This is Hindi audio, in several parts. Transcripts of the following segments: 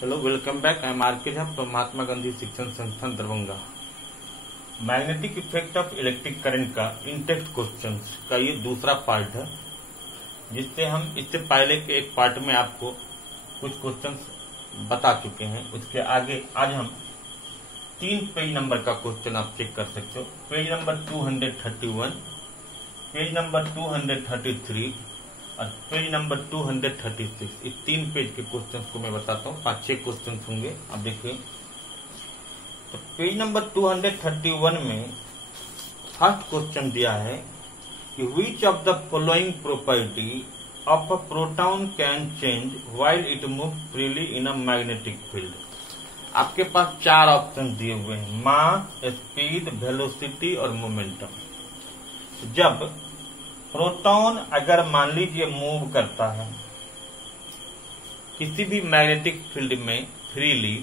Hello, welcome back. I am R K. Jha from Mahatma Gandhi Shikshan Sansthan Darbhanga. Magnetic effect of electric current का इन टेक्स्ट क्वेश्चंस का ये दूसरा पार्ट है, जिससे हम इससे पहले के एक पार्ट में आपको कुछ क्वेश्चंस बता चुके हैं। उसके आगे आज हम 3 पेज नंबर का क्वेश्चन आप चेक कर सकते हो। पेज नंबर 231, पेज नंबर 233 और पेज नंबर 236। इस 3 पेज के क्वेश्चंस को मैं बताता हूँ। 5-6 क्वेश्चंस होंगे। अब देखिए, तो पेज नंबर 231 में फर्स्ट क्वेश्चन दिया है कि which of the following property of a proton can change while it move freely in a magnetic field. आपके पास 4 ऑप्शन दिए हुए हैं: मास, स्पीड, वेलोसिटी और मोमेंटम। जब प्रोटॉन अगर मान लीजिए मूव करता है किसी भी मैग्नेटिक फील्ड में फ्रीली,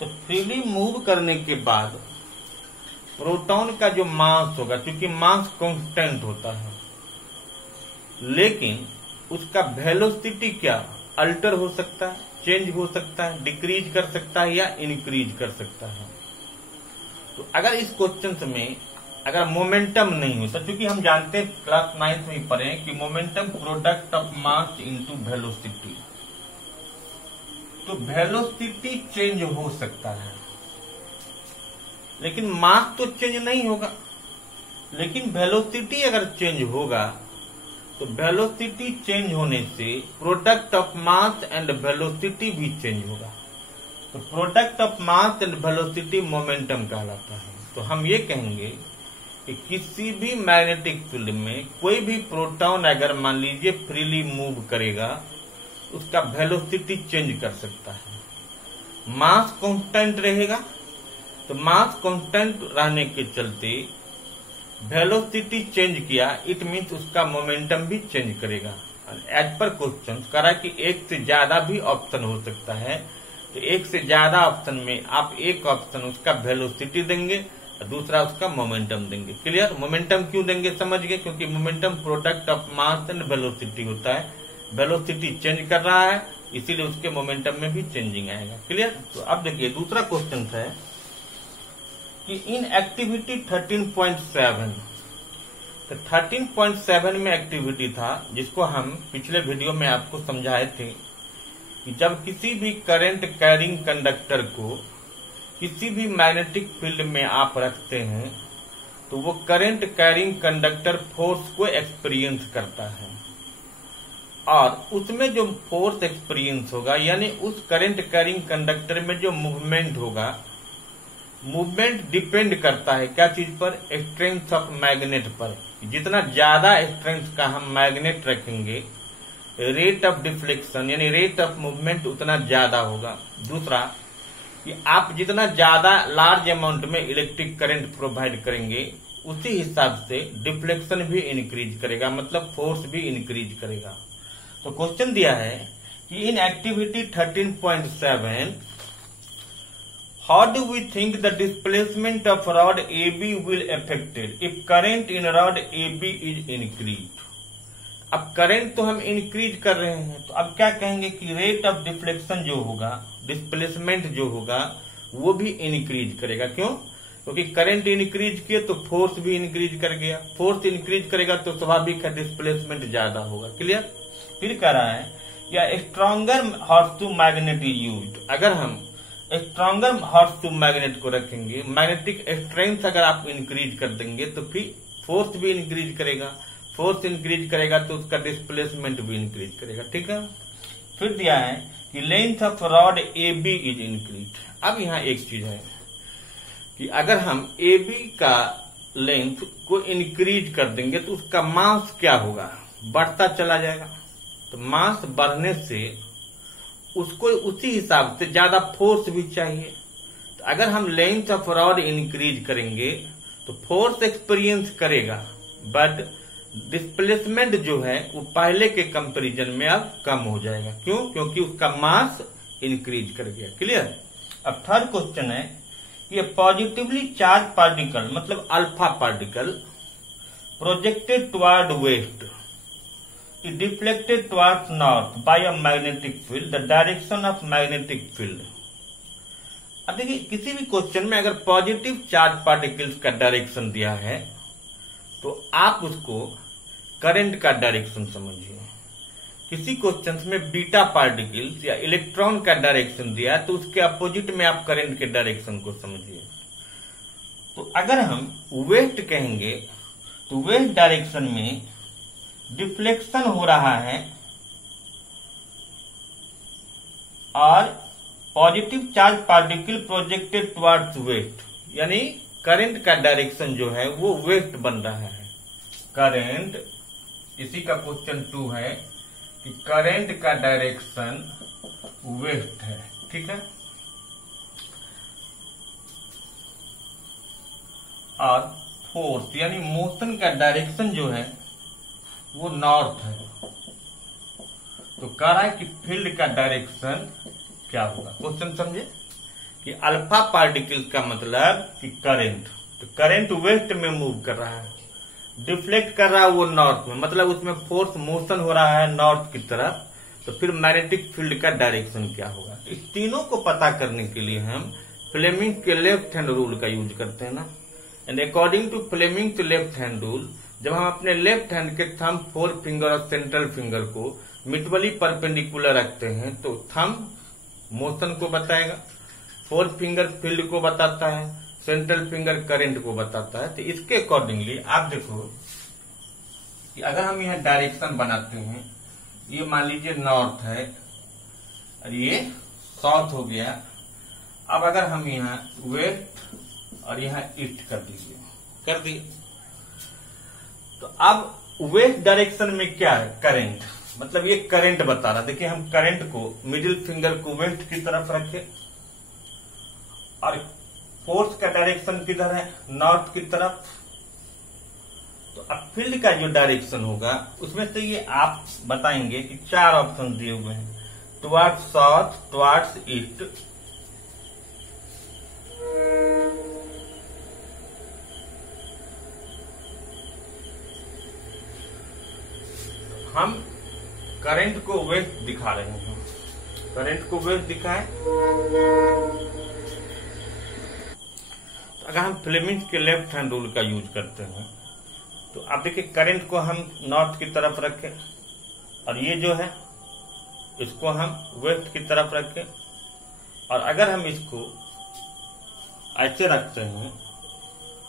तो फ्रीली मूव करने के बाद प्रोटॉन का जो मास होगा, क्योंकि मास कांस्टेंट होता है, लेकिन उसका वेलोसिटी क्या अल्टर हो सकता है, चेंज हो सकता है, डिक्रीज कर सकता है या इंक्रीज कर सकता है। तो अगर इस क्वेश्चन में अगर मोमेंटम नहीं होता, क्योंकि हम जानते हैं क्लास 9th में पढ़े कि momentum product of mass into velocity, तो वेलोसिटी चेंज हो सकता है लेकिन मास तो चेंज नहीं होगा। लेकिन वेलोसिटी अगर चेंज होगा तो वेलोसिटी चेंज होने से product of mass and velocity भी चेंज होगा। तो product of mass and velocity momentum कहलाता है। तो हम ये कहेंगे कि किसी भी मैग्नेटिक फील्ड में कोई भी प्रोटॉन अगर मान लीजिए फ्रीली मूव करेगा, उसका वेलोसिटी चेंज कर सकता है। मास कांस्टेंट रहेगा, तो मास कांस्टेंट रहने के चलते वेलोसिटी चेंज किया, इट मीन्स उसका मोमेंटम भी चेंज करेगा। एज पर क्वेश्चन करा कि एक से ज्यादा भी ऑप्शन हो सकता है, तो एक से ज्यादा ऑप्शन में आप एक ऑप्शन उसका वेलोसिटी देंगे, दूसरा उसका मोमेंटम देंगे। क्लियर? मोमेंटम क्यों देंगे समझ गए, क्योंकि momentum product of mass and velocity होता है। वेलोसिटी चेंज कर रहा है, इसीलिए उसके मोमेंटम में भी चेंजिंग आएगा। क्लियर? तो अब देखिए दूसरा क्वेश्चन है कि इन एक्टिविटी 13.7, तो 13.7 में एक्टिविटी था जिसको हम पिछले वीडियो में आपको समझाए थे कि जब किसी भी करंट कैरिंग कंडक्टर को किसी भी मैग्नेटिक फील्ड में आप रखते हैं, तो वो करंट कैरिंग कंडक्टर फोर्स को एक्सपीरियंस करता है, और उसमें जो फोर्स एक्सपीरियंस होगा, यानी उस करंट कैरिंग कंडक्टर में जो मूवमेंट होगा, मूवमेंट डिपेंड करता है क्या चीज पर? स्ट्रेंथ ऑफ मैग्नेट पर। जितना ज्यादा स्ट्रेंथ का हम मैग्नेट रखेंगे, रेट ऑफ डिफ्लेक्शन यानी रेट ऑफ मूवमेंट उतना ज्यादा होगा। दूसरा कि आप जितना ज्यादा लार्ज अमाउंट में इलेक्ट्रिक करंट प्रोवाइड करेंगे, उसी हिसाब से डिफ्लेक्शन भी इंक्रीज करेगा, मतलब फोर्स भी इंक्रीज करेगा। तो क्वेश्चन दिया है कि in activity 13.7 how do we think the displacement of rod AB will affected if current in rod AB is increase. अब करंट तो हम इंक्रीज कर रहे हैं, तो अब क्या कहेंगे कि रेट ऑफ डिफ्लेक्शन जो होगा, डिस्प्लेसमेंट जो होगा, वो भी इंक्रीज करेगा। क्यों? क्योंकि करंट इंक्रीज किए तो फोर्स भी इंक्रीज कर गया, फोर्स इंक्रीज करेगा तो स्वाभाविक है डिस्प्लेसमेंट ज्यादा होगा। क्लियर? फिर कह रहा है या stronger horseshoe magnet is used. अगर हम स्ट्रॉन्गर हॉर्स टू मैग्नेट को रखेंगे, मैग्नेटिक स्ट्रेंथ अगर आप इंक्रीज कर देंगे, तो फिर फोर्स भी इंक्रीज करेगा, फोर्स इंक्रीज करेगा तो उसका डिस्प्लेसमेंट भी इंक्रीज करेगा। ठीक है? फिर दिया है कि length of rod AB is increase. अब यहाँ एक चीज है कि अगर हम AB का लेंथ को इंक्रीज कर देंगे तो उसका मास क्या होगा? बढ़ता चला जाएगा। तो मास बढ़ने से उसको उसी हिसाब से ज्यादा फोर्स भी चाहिए। तो अगर हम लेंथ ऑफ रॉड इंक्रीज करेंगे तो फोर्स एक्सपीरियंस करेगा, बट डिस्प्लेसमेंट जो है वो पहले के कंपैरिजन में अब कम हो जाएगा। क्यों? क्योंकि उसका मास इंक्रीज कर गया। क्लियर? अब थर्ड क्वेश्चन है कि पॉजिटिवली चार्ज पार्टिकल मतलब alpha particle projected toward west is deflected towards north by a magnetic field, the direction of magnetic field. अब देखिए किसी भी क्वेश्चन में अगर पॉजिटिव चार्ज पार्टिकल्स का डायरेक्शन दिया है तो आप उसको करंट का डायरेक्शन समझिए। किसी क्वेश्चन में बीटा पार्टिकल्स या इलेक्ट्रॉन का डायरेक्शन दिया है तो उसके अपोजिट में आप करंट के डायरेक्शन को समझिए। तो अगर हम वेस्ट कहेंगे तो वेस्ट डायरेक्शन में डिफ्लेक्शन हो रहा है और positive charge particle projected towards waste, यानी करंट का डायरेक्शन जो है वो वेस्ट बन रहा है। करंट, इसी का क्वेश्चन 2 है कि करंट का डायरेक्शन वेस्ट है, ठीक है। और फोर्स यानी मोशन का डायरेक्शन जो है वो नॉर्थ है। तो कह रहा है कि फील्ड का डायरेक्शन क्या होगा। क्वेश्चन समझे कि अल्फा पार्टिकल्स का मतलब कि करंट, तो करंट वेस्ट में मूव कर रहा है, डिफ्लेक्ट कर रहा है वो नॉर्थ में, मतलब उसमें फोर्स मोशन हो रहा है नॉर्थ की तरफ। तो फिर मैग्नेटिक फील्ड का डायरेक्शन क्या होगा। इस तीनों को पता करने के लिए हम फ्लेमिंग के लेफ्ट हैंड रूल का यूज करते हैं ना। And according to Fleming left hand rule, जब हम अपने लेफ्ट हैंड के थंब, फोर फिंगर और सेंट्रल फिंगर को म्यूचुअली परपेंडिकुलर रखते हैं तो थंब मोशन को बताएगा, फोर फिंगर फील्ड को बताता है, सेंट्रल फिंगर करंट को बताता है। तो इसके अकॉर्डिंगली आप देखो कि अगर हम यहां डायरेक्शन बनाते हैं, ये मान लीजिए नॉर्थ है और ये साउथ हो गया। अब अगर हम यहाँ वेस्ट और यहाँ ईस्ट कर दीजिए, कर दिए, तो अब वेस्ट डायरेक्शन में क्या है, करंट, मतलब ये करंट बता रहा। देखिए हम करंट को मिडिल फिंगर को वेस्ट की तरफ रखे और फोर्स का डायरेक्शन किधर है, नॉर्थ की तरफ। तो अब फील्ड का जो डायरेक्शन होगा उसमें से ये आप बताएंगे कि 4 ऑप्शन दिए हुए हैं, टुवर्ड्स साउथ, टुवर्ड्स ईस्ट, हम करंट को वेस्ट दिखा रहे हैं, करंट को वेस्ट दिखाएं। अगर हम फ्लेमिंग के लेफ्ट हैंड रूल का यूज करते हैं तो आप देखिए करंट को हम नॉर्थ की तरफ रखें और ये जो है इसको हम वेस्ट की तरफ रखें। और अगर हम इसको ऐसे रखते हैं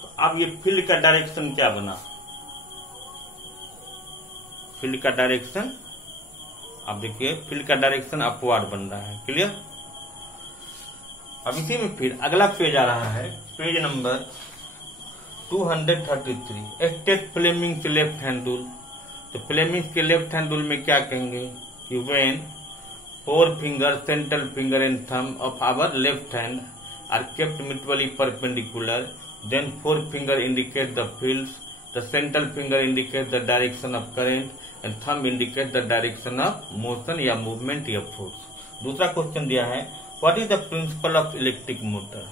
तो अब ये फील्ड का डायरेक्शन क्या बना, फील्ड का डायरेक्शन, आप देखिए फील्ड का डायरेक्शन अपवार्ड बन रहा है। क्लियर। अब इसी में फिर अगला पेज आ रहा है, पेज नंबर 233, स्टेट फ्लेमिंग के लेफ्ट हैंड रूल। तो फ्लेमिंग के लेफ्ट हैंड रूल में क्या कहेंगे कि when four finger, central finger and thumb of our left hand are kept mutually perpendicular, then four finger indicate the fields, the central finger indicate the direction of current and thumb indicate the direction of motion या मूवमेंट या फोर्स। दूसरा क्वेश्चन दिया है, what is the principle of electric motor.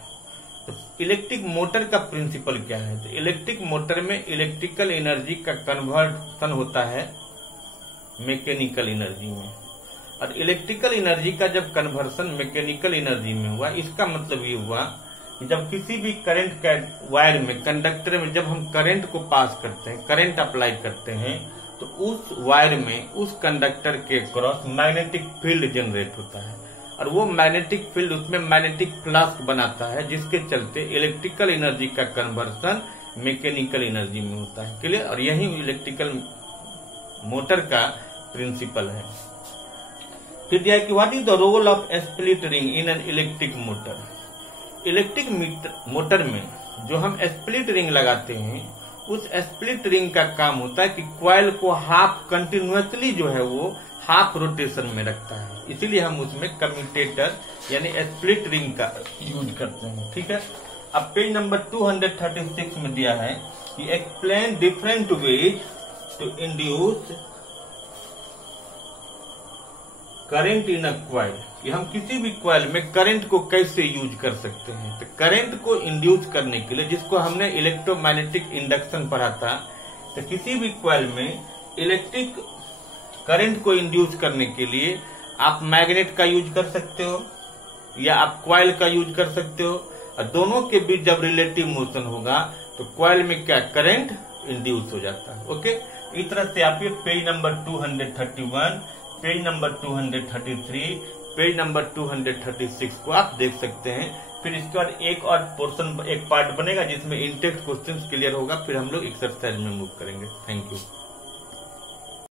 तो इलेक्ट्रिक मोटर का प्रिंसिपल क्या है। तो इलेक्ट्रिक मोटर में इलेक्ट्रिकल एनर्जी का कन्वर्सन होता है मैकेनिकल एनर्जी में, और इलेक्ट्रिकल एनर्जी का जब कन्वर्सन मैकेनिकल एनर्जी में हुआ, इसका मतलब ये हुआ कि जब किसी भी करंट का वायर में, कंडक्टर में जब हम करंट को पास करते हैं, करंट अप्लाई करते हैं, तो उस वायर में, उस कंडक्टर के क्रॉस मैग्नेटिक फील्ड जनरेट होता है और वो मैग्नेटिक फील्ड उसमें मैग्नेटिक फ्लक्स बनाता है, जिसके चलते इलेक्ट्रिकल एनर्जी का कन्वर्सन मैकेनिकल एनर्जी में होता है। क्लियर। और यही इलेक्ट्रिकल मोटर का प्रिंसिपल है। फिर दिया कि what is the role of split ring in an electric motor. Electric motor में जो हम स्प्लिट रिंग लगाते हैं, उस स्प्लिट रिंग का काम होता है कि कॉइल को हाफ कंटिन्यूअसली जो है वो हाफ रोटेशन में रखता है, इसीलिए हम उसमें कम्यूटेटर यानी स्प्लिट रिंग का यूज करते हैं। ठीक है। अब पेज नंबर 236 में दिया है कि explain different ways to induce current in a coil, कि हम किसी भी क्वाइल में करंट को कैसे यूज कर सकते हैं। तो करंट को इंड्यूस करने के लिए, जिसको हमने इलेक्ट्रोमैग्नेटिक इंडक्शन पढ़ा था, तो किसी भी क्वाइल में इलेक्ट्रिक करंट को इंड्यूस करने के लिए आप मैग्नेट का यूज कर सकते हो या आप कॉइल का यूज कर सकते हो। और दोनों के बीच जब रिलेटिव मोशन होगा तो कॉइल में क्या करंट इंड्यूस हो जाता है। ओके, इस तरह से आप ये page number 231, page number 233, page number 236 को आप देख सकते हैं। फिर इसके बाद एक और पोर्शन, एक पार्ट बनेगा जिसमें इंटेक्स्ट क्वेश्चंस क्लियर होगा, फिर हम लोग एक्सरसाइज में मूव करेंगे। Thank you.